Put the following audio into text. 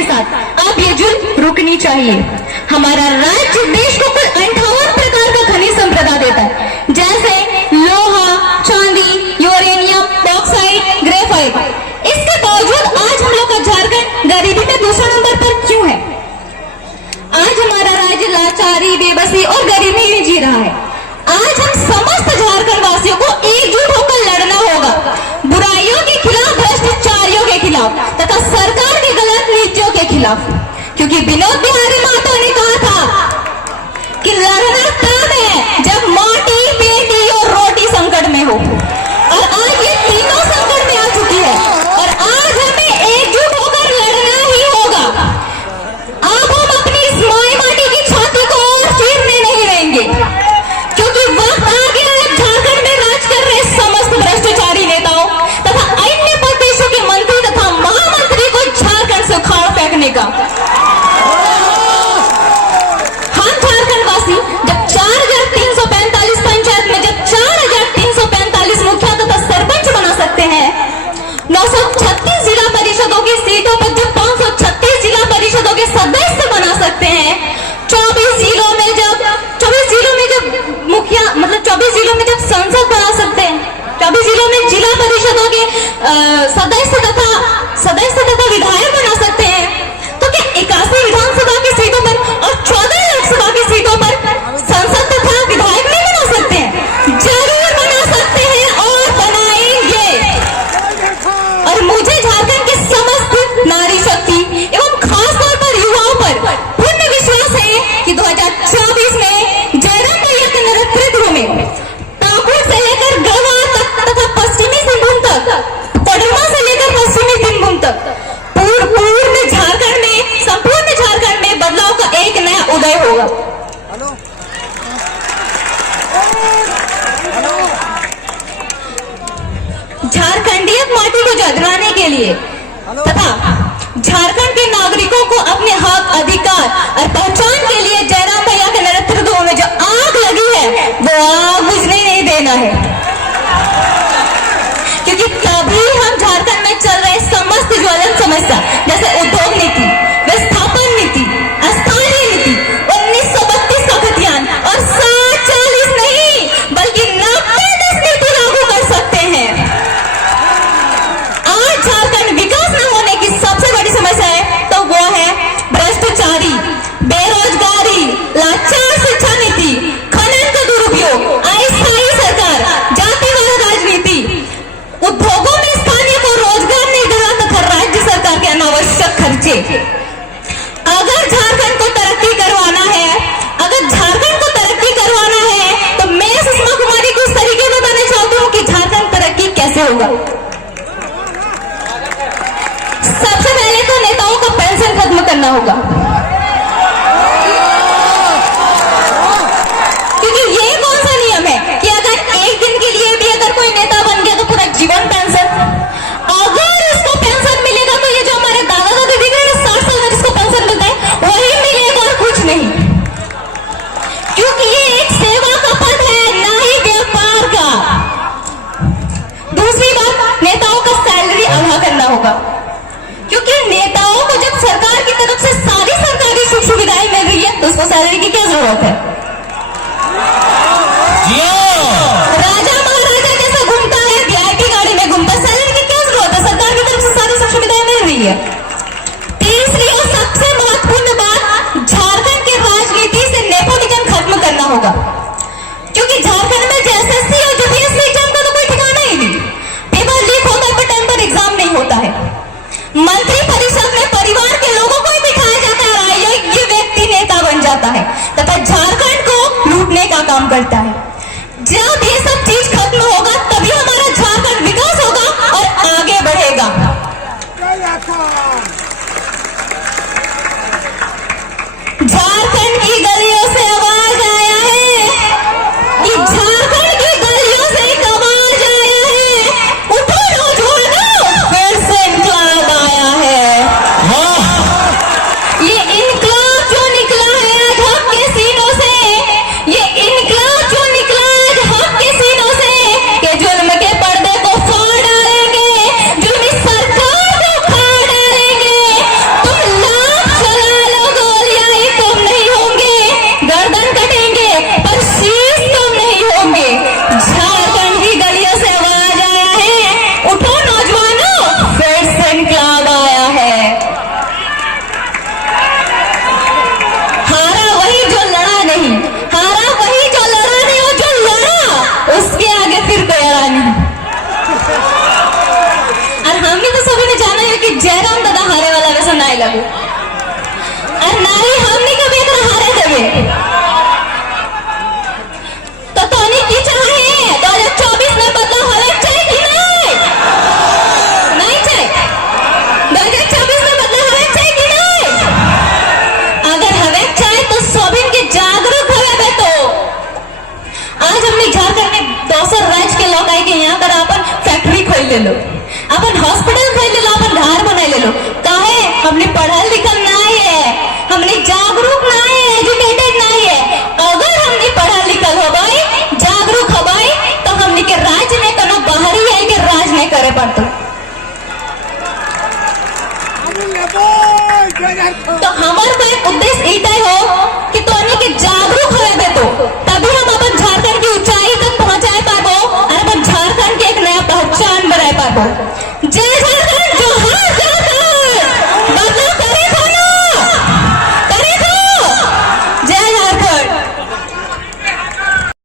के साथ अब ये जुल्म रुकनी चाहिए। हमारा राज्य देश को कुल 58 प्रकार का खनिज संपदा देता है, जैसे लोहा, चांदी, यूरेनियम, बॉक्साइट, ग्रेफाइट। इसके बावजूद आज हम लोग का झारखंड गरीबी में दूसरे नंबर पर क्यों है? आज हमारा राज्य लाचारी, बेबसी और गरीबी में जी रहा है। आज हम समस्त झारखंड वासियों को एकजुट होकर लड़ना होगा, बुराइयों के खिलाफ, भ्रष्टाचारियों के खिलाफ तथा सरकार की गलत नीतियों के खिलाफ। क्योंकि विनोद बिहारी महतो ने कहा था कि लड़ना तब है जब माटी, बेटी और रोटी संकट में हो, और आज ये तीनों संकट में आ चुकी है और आज हमें एकजुट होकर लड़ना ही होगा। अब हम अपनी इस माई माटी की छाती को और चीरने नहीं देंगे, क्योंकि वक्त आ गया है झारखंड में राज कर रहे समस्त भ्रष्टाचारी नेताओं तथा अन्य प्रदेशों के मंत्री तथा महामंत्री को झारखंड से उखाड़ फेंकने का। हम झारखंड वासी जब 4345 पंचायत में जब 4345 मुखिया तथा सरपंच बना सकते हैं, 936 जिला परिषदों की सीटों पर जब 536 जिला परिषदों के सदस्य बना सकते हैं, 24 जिलों में जब मुखिया मतलब 24 जिलों में जब संसद बना सकते हैं, 24 जिलों में जिला परिषदों के सदस्य तथा विधायक बना सकते हैं, तो क्या 81 विधानसभा की सीटों पर और 14 लोकसभा की सीटों पर संसद तथा विधायक नहीं बना सकते हैं? जरूर बना सकते हैं और बनाएंगे। और मुझे झारखंड के समस्त नारी शक्ति एवं खास तौर पर युवाओं पर पूर्ण विश्वास है कि 2024 में जयराम भैया के नेतृत्व में पाकुड़ से लेकर गढ़वा तक तथा पश्चिमी सिंहभूम तक, कोडरमा से लेकर पश्चिमी सिंहभूम तक संपूर्ण झारखंड में बदलाव का एक नया उदय होगा। झारखंडियत माटी को जगराने के लिए तथा झारखंड के नागरिकों को अपने हक, अधिकार और पहचान के लिए जयराम भैया के नेतृत्व में जो आग लगी है वो आग बुझने नहीं देना है, क्योंकि तभी हम झारखंड में चल रहे समस्त ज्वलंत समस्या जैसे उद्योग नीति, विस्थापन नीति, स्थानीय नीति, 1932 का खतियान और 740 नहीं बल्कि 90-10 नीति लागू कर सकते हैं। आज झारखंड विकास न होने की सबसे बड़ी समस्या है तो वो है भ्रष्टाचारी, बेरोजगारी, लाचार शिक्षा नीति, खनन का दुरुपयोग, अस्थायी सरकार, जातिवाद राजनीति, उद्योगों में स्थानीय को रोजगार नहीं देना तथा राज्य सरकार के अनावश्यक खर्चे। अगर झारखंड को तरक्की करवाना है तो मैं सुषमा कुमारी को इस तरीके से बताना चाहती हूँ कि झारखंड तरक्की कैसे होगा। सबसे पहले तो नेताओं का पेंशन खत्म करना होगा, क्योंकि ये कौन सा नियम है कि अगर एक दिन के लिए भी अगर कोई नेता बन गया तो पूरा जीवन पेंशन। अगर इसको पेंशन मिलेगा तो ये जो हमारे दादा दादी दिख रहे हैं 60 साल में जिसको पेंशन मिलता है वही मिलेगा और कुछ नहीं, क्योंकि ये एक सेवा का पद है ना ही व्यापार का। दूसरी बात, नेताओं का सैलरी आधा करना होगा, क्योंकि नेताओं को जब सरकार की तरफ से सारी सरकारी सुख सुविधाएं मिल रही है तो उसको सैलरी की क्या जरूरत है? राजा महाराजा जैसा घूमता है, वीआईपी गाड़ी में घूमता है, सैलरी की क्या जरूरत है? सरकार की तरफ से सारी सुख सुविधाएं मिल रही है। तीसरी और सबसे महत्वपूर्ण बात, झारखंड की राजनीति से नेपोटिज्म खत्म करना होगा, क्योंकि झारखंड में एसएससी और यूपीएससी एग्जाम का तो कोई ठिकाना ही नहीं। पेपर लीक होता है पर टाइम पर एग्जाम नहीं होता है। मंत्री परिषद में परिवार के लोगों को ही दिखाया जाता है, ये व्यक्ति नेता बन जाता है तथा झारखंड को लूटने का काम करता है। लोग. आपण हॉस्पिटल